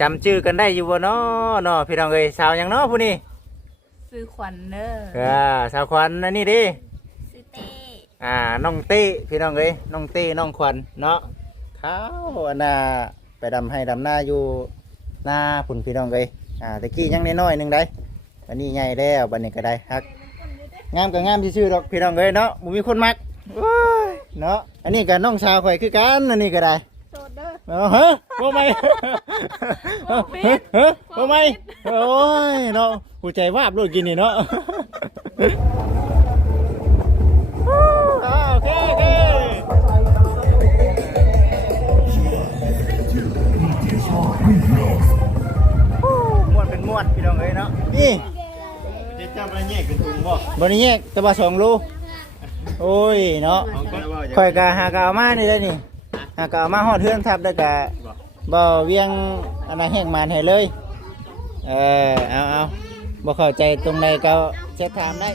จำชื่อกันได้อยู่บ่เนาะเนาะพี่น้องเอ้ยสาวหยังเนาะผู้นี้ซื้อขวัญเด้อเออสาวขวัญอันนี้ดิซื้อเต้อ่าน้องเต้พี่น้องเอ้ยน้องเต้น้องขวัญเนาะเขาอันน่ะไปดำให้ดำหน้าอยู่หน้าพุ่นพี่น้องเอ้ยอ่าตะกี้ยังน้อยๆหนึงได้อันนี้ใหญ่แล้วบัดนี้ก็ได้ฮักงามก็งามซื่อๆดอกพี่น้องเอ้ยเนาะบ่มีคนมักโอ้ยเนาะอันนี้ก็น้องสาวข่อยคือกันอันนี้ก็ได้โสด เด้อเอาฮะบ่ไม่ฮะฮะบ่ไม่โอ้ยเนาะหัวใจวาบโลดกินนี่เนาะอ่าโอเคโอเคม่วนเป็นม่วนพี่น้องเอ้ยเนาะนี่จะจับอะไรแยกเป็นถุงบ่บริแยกแต่ว่าสองรูโอ้ยเนาะของก็ว่าข่อยกะหากะเอามานี่ได้นี่ หากะเอามาฮอดเทือนทับได้กะบ่เวียงอันนั้นแห้งมานให้เลยเออเอาเอาบ่เข้าใจตรงใดก็เช็คถามได้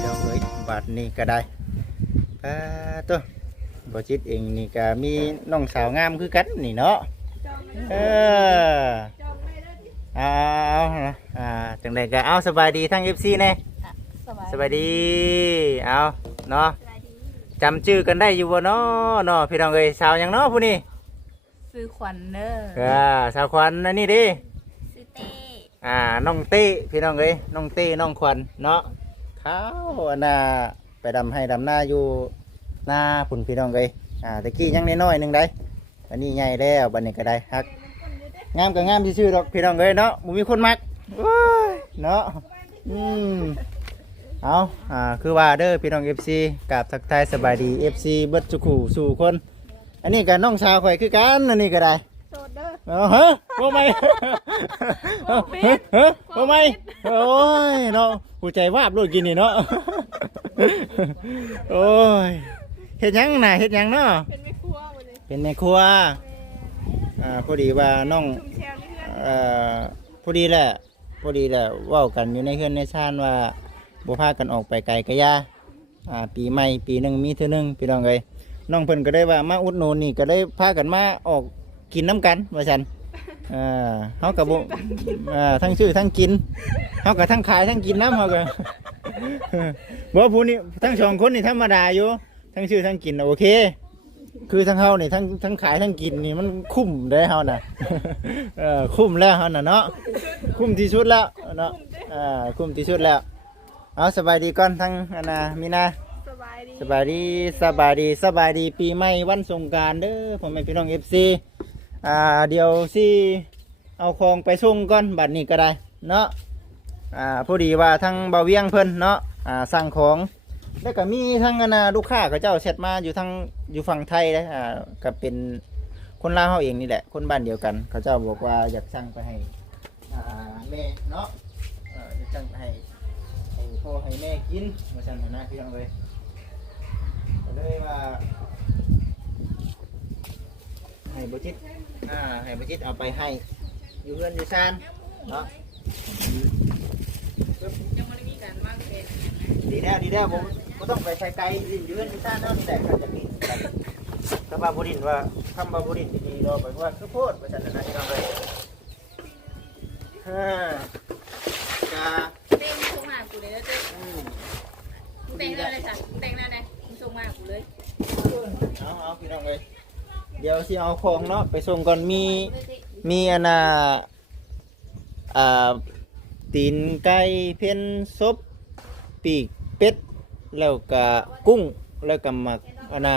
เดี๋ยวเอ้ยบาทนี้ก็ได้ อ่าตัวบ่จิตเองนี่ก็มีน้องสาวงามคือกันนี่เนาะเออเอาเอาเอาอ่าจังใดก็เอาสบายดีทั้ง FC แน่สบายสบายดีเอาเนาะจำชื่อกันได้อยู่บ่เนาะเนาะพี่น้องเอ้ยสาวหยังเนาะผู้นี้ซื้อขวัญเด้อเออสาวขวัญอันนี้ดิซื้อเต้อ่าน้องเต้พี่น้องเอ้ยน้องเต้น้องขวัญเนาะเขาอันน่ะ ไปดำให้ดำหน้าอยู่หน้าพุ่นพี่น้องเอ้ยอ่าตะกี้ยังน้อยๆหนึงได้อันนี้ใหญ่แล้วบัดนี้ก็ได้ฮักงามก็งามซื่อๆดอกพี่น้องเอ้ยเนาะบ่มีคนมักโอ้ยเนาะอืมเอาอ่าคือว่าเด้อพี่น้อง FC กับทักทายสบายดี FC เบิดสุขูสู่คน อันนี้ก็น้องสาวข่อยคือกันอันนี้ก็ได้ โสดเด้อ เอาฮะบ่ไม่ฮะฮะบ่ไม่โอ้ยเนาะหัวใจวาบโลดกินนี่เนาะ โอ้ยเฮ็ดหยังน่ะเฮ็ดหยังเนาะเป็นแม่ครัววันนี้เป็นแม่ครัวอ่าพอดีว่าน้องชุมแชวนี่เพื่อนเอ่อพอดีแหละพอดีแหละเว้ากันอยู่ในเฮือนในชานว่าบ่พากันออกไปไกลกะยาอ่าปีใหม่ปีหนึงมีเทื่อหนึงพี่น้องเอ้ยน้องเพิ่นก็ได้ว่ามาอุดหนุนนี่ก็ได้พากันมาออกกินน้ำกันว่าซั่นเอ่าเฮาก็บ่อ่าทั้งซื้อทั้งกินเฮาก็ทั้งขายทั้งกินน้ำเฮาก็ บ่ผู้นี้ทั้งสองคนนี่ธรรมดาอยู่ ทั้งซื้อทั้งกินน่ะโอเค คือทั้งเฮานี่ทั้งทั้งขายทั้งกินนี่มันคุ้มได้เฮาน่ะ เออคุ้มแล้วเฮาน่ะเนาะ คุ้มที่สุดแล้วเนาะ อ่าคุ้มที่สุดแล้ว เอาสบายดีก่อนทั้งอันน่ะมีนา สบายดีสบายดีสบายดีสบายดีปีใหม่วันสงกรารเด้อผมเป็นพี่น้อง FC อ่าเดี๋ยวสิเอาของไปส่งก่อนบัดนี้ก็ได้ เนาะ อ่าพอดีว่าทั้งเบาเวียงเพิ่นเนาะอ่าสั่งของแล้วก็มีทั้งนน่ะลูกค้าเขาเจ้าเช็ดมาอยู่ทั้งอยู่ฝั่งไทยเลยอ่าก็เป็นคนลาวเฮาเองนี่แหละ คนบ้านเดียวกัน เขาเจ้าบอกว่าอยากสั่งไปให้อ่าแม่เนาะเอออยากสั่งไปให้ให้พ่อให้แม่กินมาสั่งให้นะพี่น้องเลยก็เลยว่าให้บจิตอ่าให้บจิตเอาไปให้อยู่เพื่อนอยู่ซานเนาะ ยังไม่ได้มีการวางแผนดีแล้วดีแล้วผมก็ต้องไปใช้ไกลดินอยู่เพื่อนอยู่านเนแต่ก็จะมีกันถ้าบาบุรินว่าคำบาบุรินดีๆเราไปว่าคือโพดไปสันนะที่เราไปฮ่ากาเต้งส่งมากูเลยแล้วเต้อืมมึงแต่งแล้วเลยจ้ะมึงแต่งแล้วนะส่งมากูเลยเอาเอาพี่น้องเลยเดี๋ยวสิเอาของเนาะไปส่งก่อนมีมีอันน่ะ อ่าตีนไก่เพี้ยนซบปีกเป็ดแล้วก็กุ้งแล้วก็หมักอันน่ะ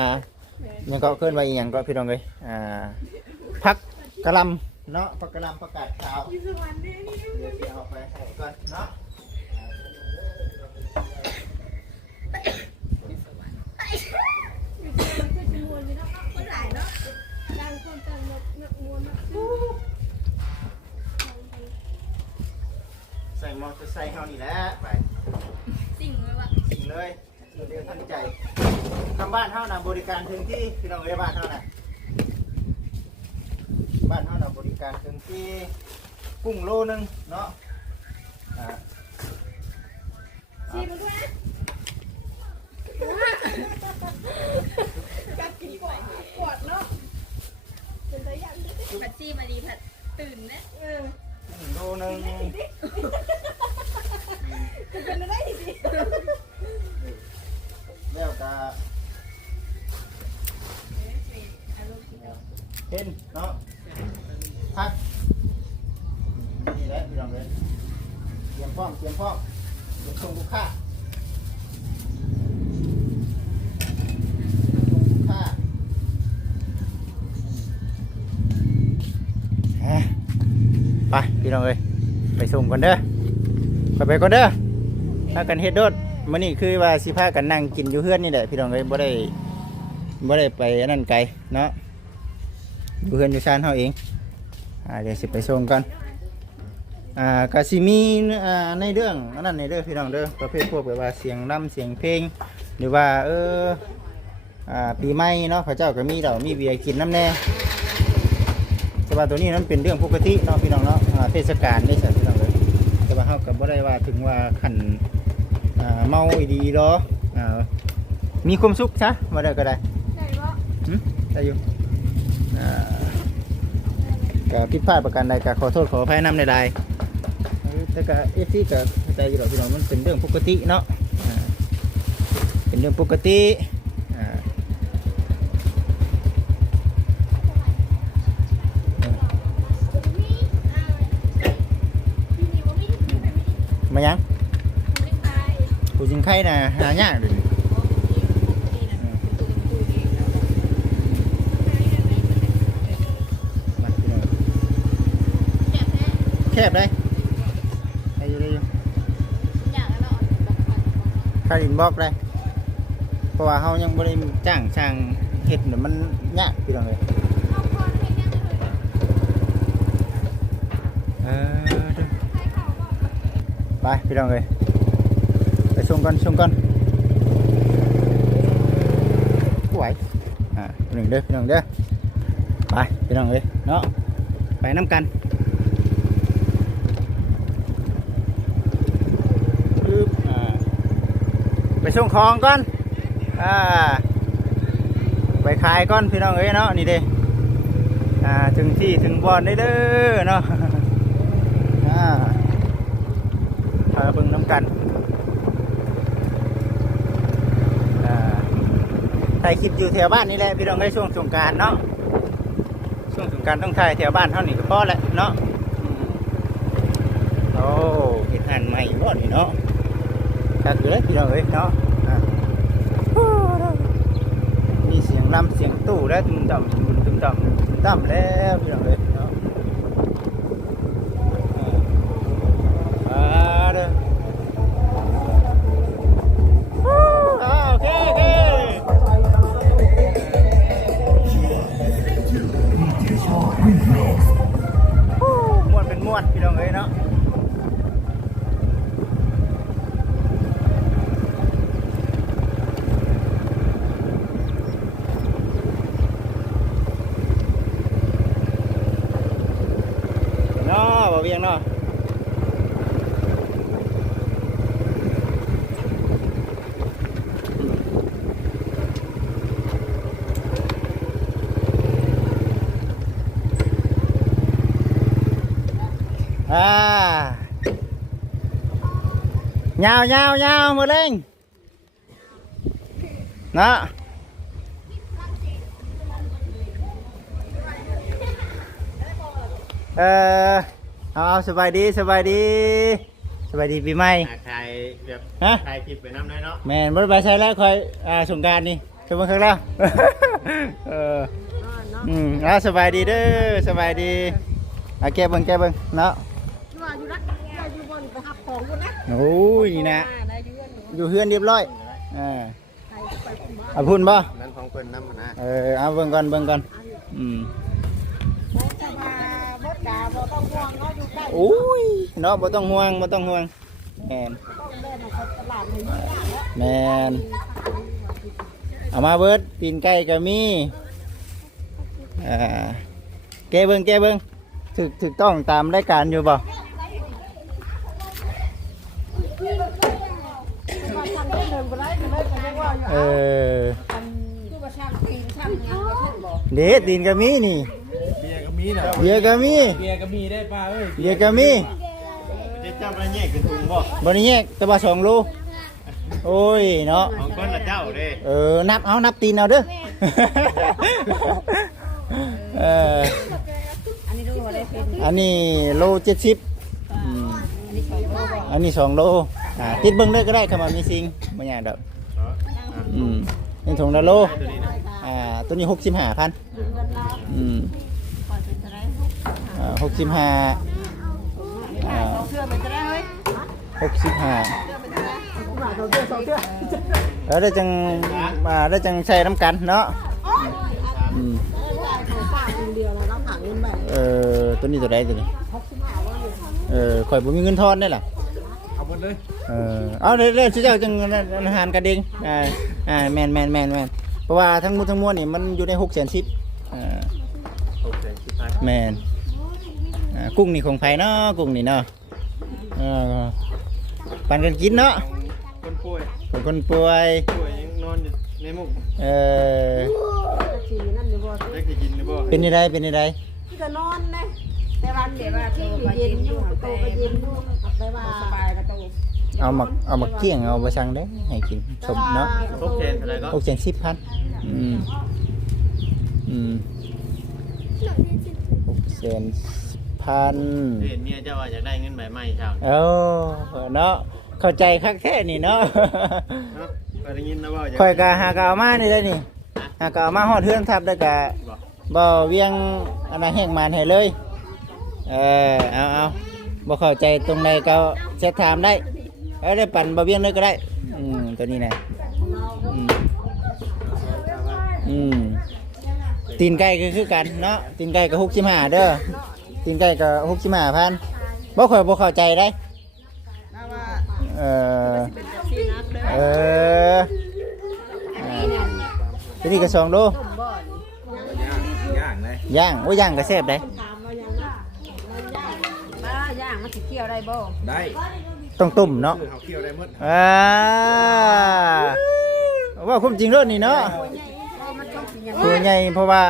ยังก็เคลื่อนไปอีกอย่างก็พี่น้องเลยอ่าพักกะหลำเนาะพักกะหลำประกาศขาวเดี๋ยวจะเอาไปให้ก่อนเนาะ มอเตอร์ไซค์เฮานี่แหละไปสิ่งเลยวะสิ่งเลยเดียวทั้งใจทำบ้านเฮานาบริการถึงที่พี่น้องเอ้ยบ้านเฮานะบ้านเฮานาบริการถึงที่กุ้งโลนึงเนาะ เห็นเนาะพักนี่แหละพี่น้องเลยเตรียมพร้อมเตรียมพร้อมเตรียมส่งลูกค้าส่งลูกค้าไปพี่น้องเลยไปส่งก่อนเด้อไปไปก่อนเด้อพากันเฮ็ดโดดมื้อนี้คือว่าสิพากันนั่งกินอยู่เฮือนนี่แหละพี่น้องเลยบ่ได้บ่ได้ไปนนั้นไกลเนาะ อยู่เฮือนอยู่ชานเฮาเองอ่าเดี๋ยวสิไปส่งกันอ่าก็สิมีอ่าในเรื่องอันนั้นในเด้อพี่น้องเด้อประเภทพวกแบบว่าเสียงนํเสียงเพลง หรือว่าเอออ่าปีใหม่เนาะพระเจ้าก็มีดอกมีเบียร์กินน้ำแน่แต่ว่าตัวนี้นั้นเป็นเรื่องปกติเนาะพี่น้องเนาะอ่าเทศกาลได้ใช่พี่น้องเลยแต่ว่าเขาก็บ่ได้ว่าถึงว่าขันอ่าเมาอีดีหรออ่ามีความสุขซะมาได้ก็ได้ไหนวะหึได้อยู่อ่า ก็ผิดพลาดประการใดก็ขอโทษขออภัยนำใดๆเออแต่ก็เอฟซีก็เข้าใจอยู่หรอกพี่น้องมันเป็นเรื่องปกติเนาะอ่าเป็นเรื่องปกติอ่ามายังผู้จิงไข่น่ะหายากเลย แคบได้ได้อยู่ได้อยู่คารินบอกได้เพราะว่าเขายังไม่ได้จ้างช่างเห็ดเนี่ยมันยากพี่น้องเลยเออเด้อไปพี่น้องเลยไปส่งกันส่งกันไหวอ่าหนึ่งเด้อพี่น้องเด้อไปพี่น้องเลยเนาะไปน้ำกัน ปึ๊บอ่า ไปส่งของก่อนอ่าไปขายก่อนพี่น้องเอ้ยเนาะนี่เด้อ่าถึงที่ถึงบอนได้เด้อเนาะอ่าพาเบิ่งน้ำกันอ่าถ่ายคลิปอยู่แถวบ้านนี่แหละพี่น้องเอ้ยช่วงสงการเนาะช่วงสงการต้องถ่ายแถวบ้านเท่านี้ก็พอแหละเนาะโอ้เห็นหันใหม่บ่นี่เนาะ คักอยู่เลยพี่น้องเอ้ยเนาะมีเสียงลำเสียงตู้แล้วตึมต่ำตึมตึมต่ำตึมต่ำแล้วพี่น้องเอ้ยเนาะอ่าอ่าเด้อฮู้อ่าโอเคโอเคฮู้ม่วนเป็นม่วนพี่น้องเอ้ยเนาะ เนาะบ่เวียงเนาะอ่ายาวยาวยาวมือเล่งเนาะเออเอาเอา สบายดีสบายดีสบายดีปีใหม่ถ่ายแบบฮะ ถ่ายคลิปไปน้ำได้เนาะแมนบ่ได้ไปใช้แล้วคอยอ่าสงกรารนี่สมมติครั้งแล้วเอออืมอ่าสบายดีเด้อสบายดีอะแก้เบิ่งแก้เบิ่งเนาะ โอ้ยนี่นะได้ยืนอยู่เฮือนเรียบร้อยอ่าใครไปคุณบ้าเอาพุ่นบ่นั่นของเพิ่นน้ำมันนะเออเอาเบิ่งก่อนเบิ่งก่อนอืมจะมาบดดาบ่ต้องห่วงเนาะอยู่ใกล้โอ้ยเนาะบ่ต้องห่วงบ่ต้องห่วงแมนต้องเล่นในตลาดในนี้แล้วแมนเอามาเบิดตีนไก่ก็มีอ่าแก้เบิ่งแก้เบิ่งถูกถูกต้องตามรายการอยู่บ่ เออเด็ดดินก็มีนี่ เบียร์ก็มีนะเบียร์ก็มี เบียร์ก็มีได้ป้าเอ้ยเบียร์ก็มีเจ๊เจ้าไปแยกเป็นถุงบ่บริแยกแตะบาสองโลโอ้ยเนาะของคนละเจ้าเด้เออนับเอานับตีนเอาเด้อเอออันนี้ดูว่าได้เป็นอันนี้โลเจ็ดสิบอันนี้สองโลอ่าติดเบิ้งเลยก็ได้คำว่ามีซิงไม่ยากดอก อืมนี่ถุงละโลอ่าตัวนี้หกสิบห้าพันอืมอ่าหกสิบห้าอ่าเสื้อเป็นจะได้เฮ้ยหกสิบห้าแล้วได้จังมาได้จังใช้น้ำกันเนาะอืมเออตัวนี้ตัวใดตัวนี้เออข่อยบ่มีเงินทอนได้ล่ะเอาหมดเลย เออเอาเรื่อยๆชื่เจ้าจังอาหารกระเด้งอ่าอ่าแมนแมนแมนแมนเพราะว่าทั้งหมดทั้งมวลนี่มันอยู่ในหกแสนสิบอ่าหกแสนสิบพันแมนอ่ากุ้งนี่ของไผเนาะกุ้งนี่เนาะเออปันกันกินเนาะคนป่วยคนป่วยป่วยยังนอนอยู่ในมุกเออได้กินหรือบ่เป็นยังไงเป็นยังไงก็นอนเลยแต่วันเดี๋ยวว่าโตก็เย็นอยู่โตก็เย็นอยู่แต่ว่าสบายก็โต เอามาเอามาเกี้ยงเอาไปสั่งได้ให้กินสมเนาะครบเชนอะไรก็หกแสนสิบพันอืมอืมหกแสนสิบพันเห็นเมียเจ้าว่าอยากได้เงินใบใหม่เจ้าเออเนาะเข้าใจคักแท้นี่เนาะเนาะก็ได้ยินนะว่าอยากข่อยกะหากะเอามานี่ได้นี่หากะเอามาฮอดเฮือนทับได้กะบอกบ่เวียงอันนั้นแห้งมานให้เลยเออเอาเอาบ่เข้าใจตรงใดก็เช็ถามได้ เออได้ปั่นบ่เวียงเลยก็ได้ อืมตัวนี้นะอืมอืมตีนไก่ก็คือกันเนาะตีนไก่ก็65เด้อตีนไก่ก็65,000บ่ค่อยบ่เข้าใจได้เออเป็นแบบที่นักเลยเอออ่าตัวนี้ก็สองโลย่างเลยย่างโอ้ย่างก็แซ่บได้ป้าย่างมันสิเคี่ยวได้บ่ได้ ต้องต้มเนาะคือเขาเคี่ยวได้หมดอ่าว่าความจริงเรื่องนี้เนาะตัวใหญ่เพราะว่า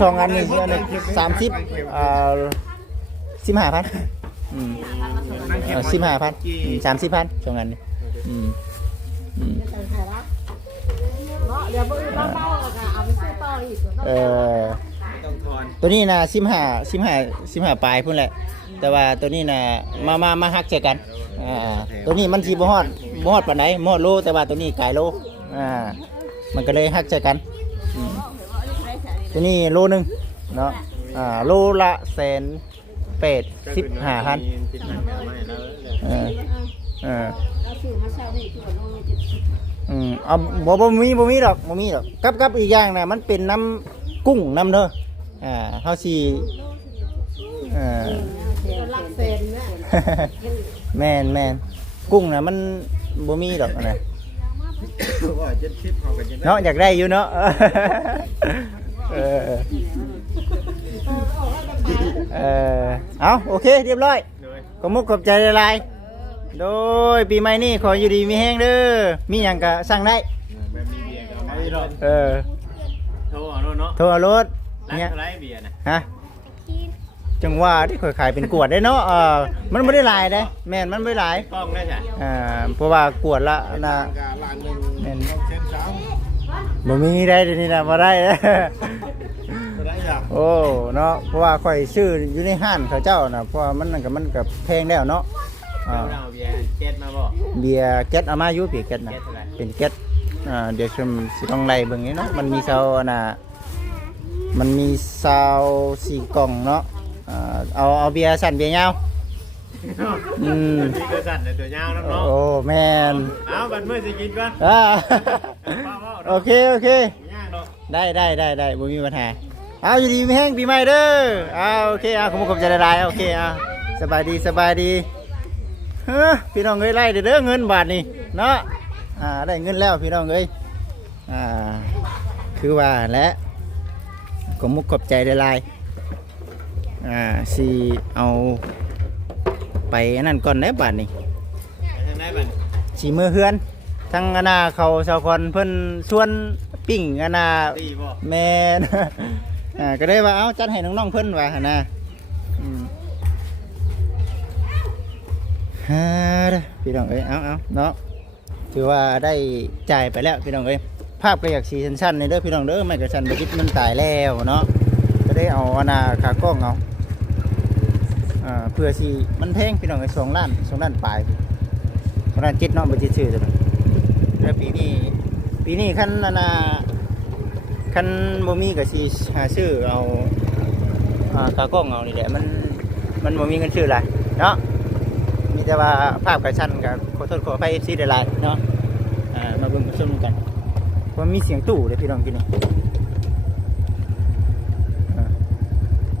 สองอันนี้อันนี้สามสิบอ่าสิบห้าพันอืมนั่งเคี่ยวสิบห้าพันสามสิบพันสองอันนี้อืมอืมเดี๋ยวบ่อื่นเบาๆก็เอาไปซื้อต่ออีกเออไม่ ต้องทอนตัวนี้นะสิบห้าสิบห้าสิบห้าปลายพุ่นแหละ แต่ว่าตัวนี้นะมามามาฮักใจกันอ่าตัวนี้มันทีบ่ฮอดบ่ฮอดปานไหนบ่ฮอดโลแต่ว่าตัวนี้กายโลอ่ามันก็เลยฮักใจกันอืมตัวนี้โลหนึงเนาะอ่าโลละแสนแปดสิบห้าพันสิบห้าพันไม่แล้วเออเออเอาซื้อมาเช่านี่คือว่าโลละ70อืมเอาบ่บ่มีบ่มีดอกบ่มีดอกกับกับอีกอย่างนะมันเป็นน้ำกุ้งน้ำเด้อ อ่าเฮาสิเอ่อลักเซนเนี่ยแม่นแม่นกุ้งนะมันบ่มีดอกอันนะว่าเจ็ดสิบเขากันยังได้เนาะอยากได้อยู่เนาะเออเออเอาโอเค เรียบร้อยโดยขอมุกขอบใจหลายๆโดยปีใหม่นี้ขออยู่ดีมีแห้งเด้อมีหยังก็สั่งได้แบบมีเบียร์ก็ไม่รอดเออโทรเอาโน่นเนาะ โทรเอารถ ร้านเนี่ยเท่าไรเบียร์นะฮะจังว่าที่ข่อยขายเป็นกวดได้เนาะเออมันไม่ได้หลายได้แม่นมันไม่หลายกล้องได้จ้ะอ่าเพราะว่ากวดละนะกาล้านหนึ่งแม่นเส้นสามบ่มีได้เดี๋ยวนี้นะบ่ได้เด้อได้อย่างโอ้เนาะเพราะว่าข่อยซื้ออยู่ในห้านเขาเจ้านะเพราะว่ามันนั่นก็มันก็แพงแล้วเนาะอ่าเราเอาเบียร์เจ็ดมาบ่ เบียร์แก๊สเอามาอยู่เบียร์แก๊สนะแก๊สเท่าไหร่เป็นแก๊สอ่าเดี๋ยวชมสิต้องไล่เบิ่งนี้เนาะมันมีเซาอันน่ะ มันมีเซาสี่กล่องเนาะอ่าเอาเอาเบียร์สั่นเบียร์ยาวอืมมีกระสันในตัวยาวน้องโอ้แมนๆเอาบันเมื่อสิกินก่อนอ่าป้าว่าโอเคโอเคไม่ยากดอกได้ได้ได้ได้บ่มีปัญหาเอาอยู่ดีมีแห้งปีใหม่เด้อเอาโอเคเอาขอบคุณขอบใจหลายๆโอเคเอาสบายดีสบายดีเฮ้อพี่น้องเอ้ยไล่เด้อเด้อเงินบาทนี่เนาะอ่าได้เงินแล้วพี่น้องเอ้ยอ่าคือว่าและ ขอบมุกขอบใจหลายๆอ่าสิเอาไปอันนั้นก่อนได้อบาดนี้ไปทางไหนบัดสีมือเฮือนทั้งอนาเขาชาวคอนเพิ่นชวนปิ้งอนาตีบ่แม่น อ่าก็ได้ว่าเอาจัดให้น้องๆเพิ่นว่าหั่นนะอืมฮ่าเด้อพี่น้องเอ้ยเอาเอาเนาะถือว่าได้จ่ายไปแล้วพี่น้องเอ้ยภาพก็อยากสีสั้นๆในเด้อพี่น้องเด้อไม่กระชันบจิตมันตายแล้วเนาะก็ได้เอาอนาขากล้องเอาเพื่อสิมันแพงพี่น้องเอ้สองล้านสองล้านปลายสองล้านเจ็ดเนาะบ่จิตชื่อจ้ะแล้วปีนี้ปีนี้คันอนาคันบ่มีก็สิหาซื้อเอาอ่ากล้องเอานี่แหละมันมันบ่มีเงินซื้อหลายเนาะมีแต่ว่าภาพกระชันก็ขอโทษขออภัย FC หลายเนาะมาเบิ่งมาชมกัน ว่ามีเสียงตู้เลยพี่น้องกินนี่อ่า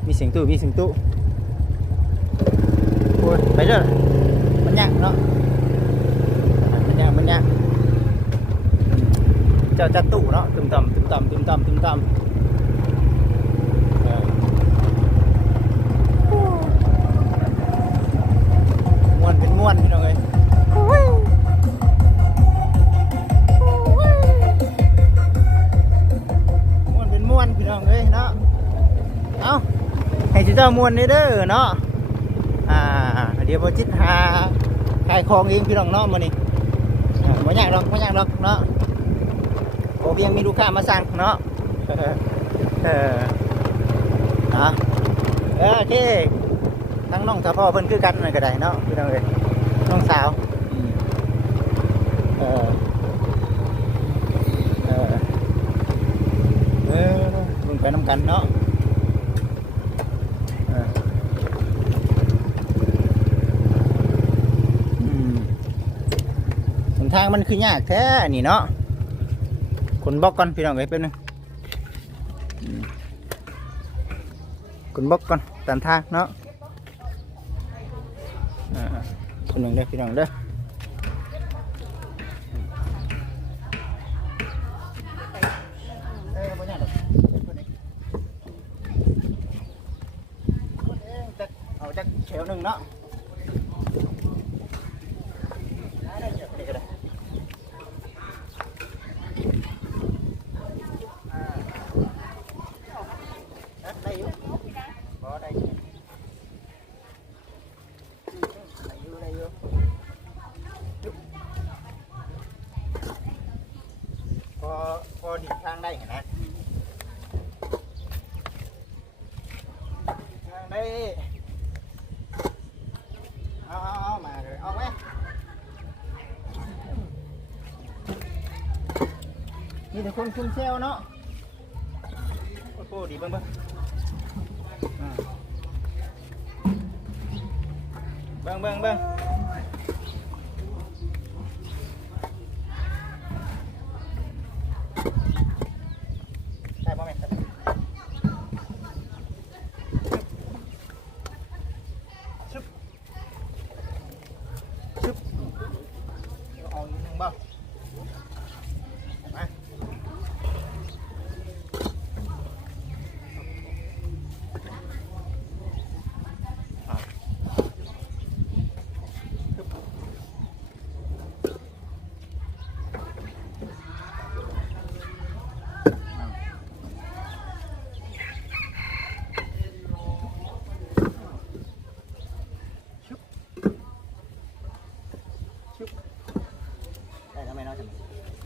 มีเสียงตู้มีเสียงตู้โอ้ยไปเด้อมันยากเนาะมันยากมันยากเจ้าจัดตู้เนาะตึมต่ำตึมต่ำตึมต่ำตึมต่ำ เจ้ามวนนี่เด้อเนาะอ่าเดี๋ยวพอจิตหาขายของเองพี่น้องเนาะมื้อนี้อ่าบ่ยากหรอกบ่ยากหรอกเนาะโอ้ยังมีลูกค้ามาสั่งเนาะเออฮะเออโอเคทั้งน้องสาวพ่อเพิ่นคือกันนั่นก็ได้เนาะพี่น้องเอ้ยน้องสาวอืมเออเออเออมึงไปน้ำกันเนาะเอออืมหน ทางมันคือยากแท้นี่เนาะคนบล็อกก่อนพี่น้องเอ้ยแป๊บนึงคนบล็อกก่อนตามทางเนาะอ่าคนหนึ่งเด้อพี่น้องเด้อเอ้ยบ่ยากดอกคนนี้คนเองจักเอาจักเฉวหนึ่งเนาะได้เดี๋ยวคนนี้ก็ได้ ได้อยู่บ่ได้อยู่ได้อยู่ได้อยู่พอ พอดีทางได้เห็นไหมทางได้เอาเอาเอามาเลยเอาไหมนี่แต่คนคุมเซลเนาะโอ้โหดีเบิ้งเบิ้งอ่าเบิ้งเบิ้งเบิ้งได้บ่แม่นชึบชึบเอาอีกหนึ่งบ่มา ได้ทำไมเนาะจัง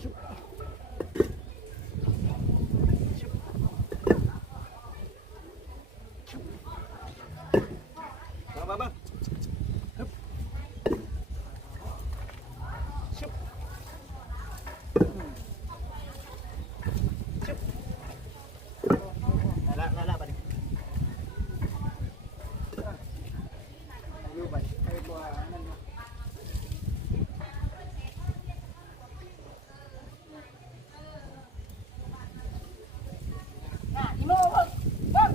ชุบชุบชุบมามามาฮึบชุบอืมชุบได้ละได้ละบัดนี้อายุบัดไอ้บัวนั่นเนาะ อีโม่เพิ่งเพิ่ง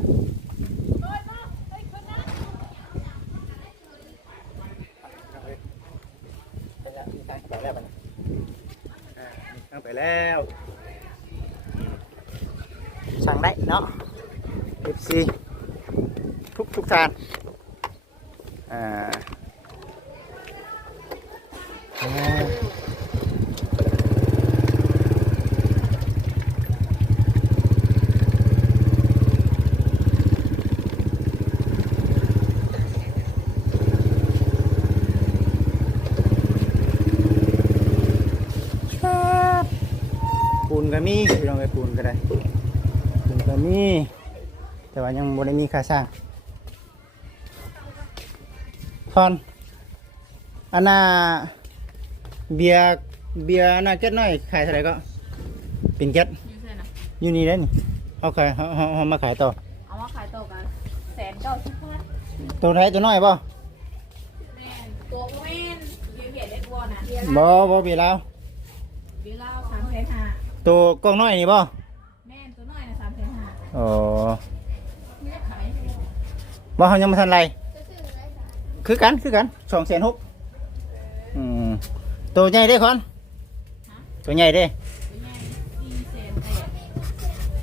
เฮ้ยมาเฮ้ยขึ้นนะ ไปแล้วมีทางไปแล้วบัดนี้อ่ามีทางไป แล้วสั่งได้เนาะ FC ทุกทุกท่านอ่าอ่าครับปูนก็มีพี่น้องไป ปูนก็ได้ปูนก็มีแต่ว่ายังบ่ได้มีค่าสร้างคอนอันน่ะเบียร์เบียร์น่าเก็ตน้อยขายเท่าไหร่ก็ เป็นเก็ตอยู่เท่านะอยู่นี่ได้นี่เอาขายเอาเอาเอามาขายต่อเอามาขายต่อกันแสนเก้าสิบพันตัวไหนตัวน้อยบ่แม่นตัวก็แม่นยืมเหรียญเล็กวอนะบ่บ่เบียร์แล้ววิลล่าสามแสนห้าตัวกล้องน้อยนี่บ่แอ๋อขายบ่เฮายังบ่ทันไรคือกันคือกัน2,600อืมตัวใหญ่เด้คอนตัวใหญ่เด้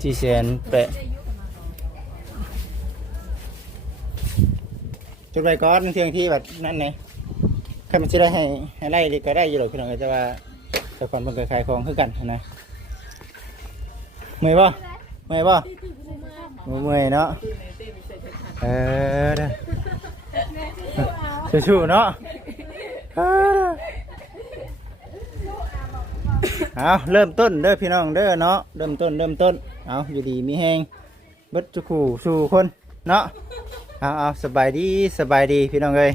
สี่แสนแปดจุดไว้ก่อนเที่ยงที่แบบนั้นไงใครมันจะได้ให้ให้ไล่ดีก็ได้อยู่หรอกพี่น้องแต่ว่าแต่ก่อนเพิ่นเคยขายของคือกันนะเมื่อยป่ะ เมื่อยป่ะบ่เมื่อยเนาะเออเด้อชูๆเนาะเอาเริ่มต้นเด้อพี่น้องเด้อเนาะเริ่มต้นเริ่มต้นเอาอยู่ดีมีแหงเบิดจุกขู่สู่คนเนาะเอาเอาสบายดีสบายดีพี่น้องเอ้ย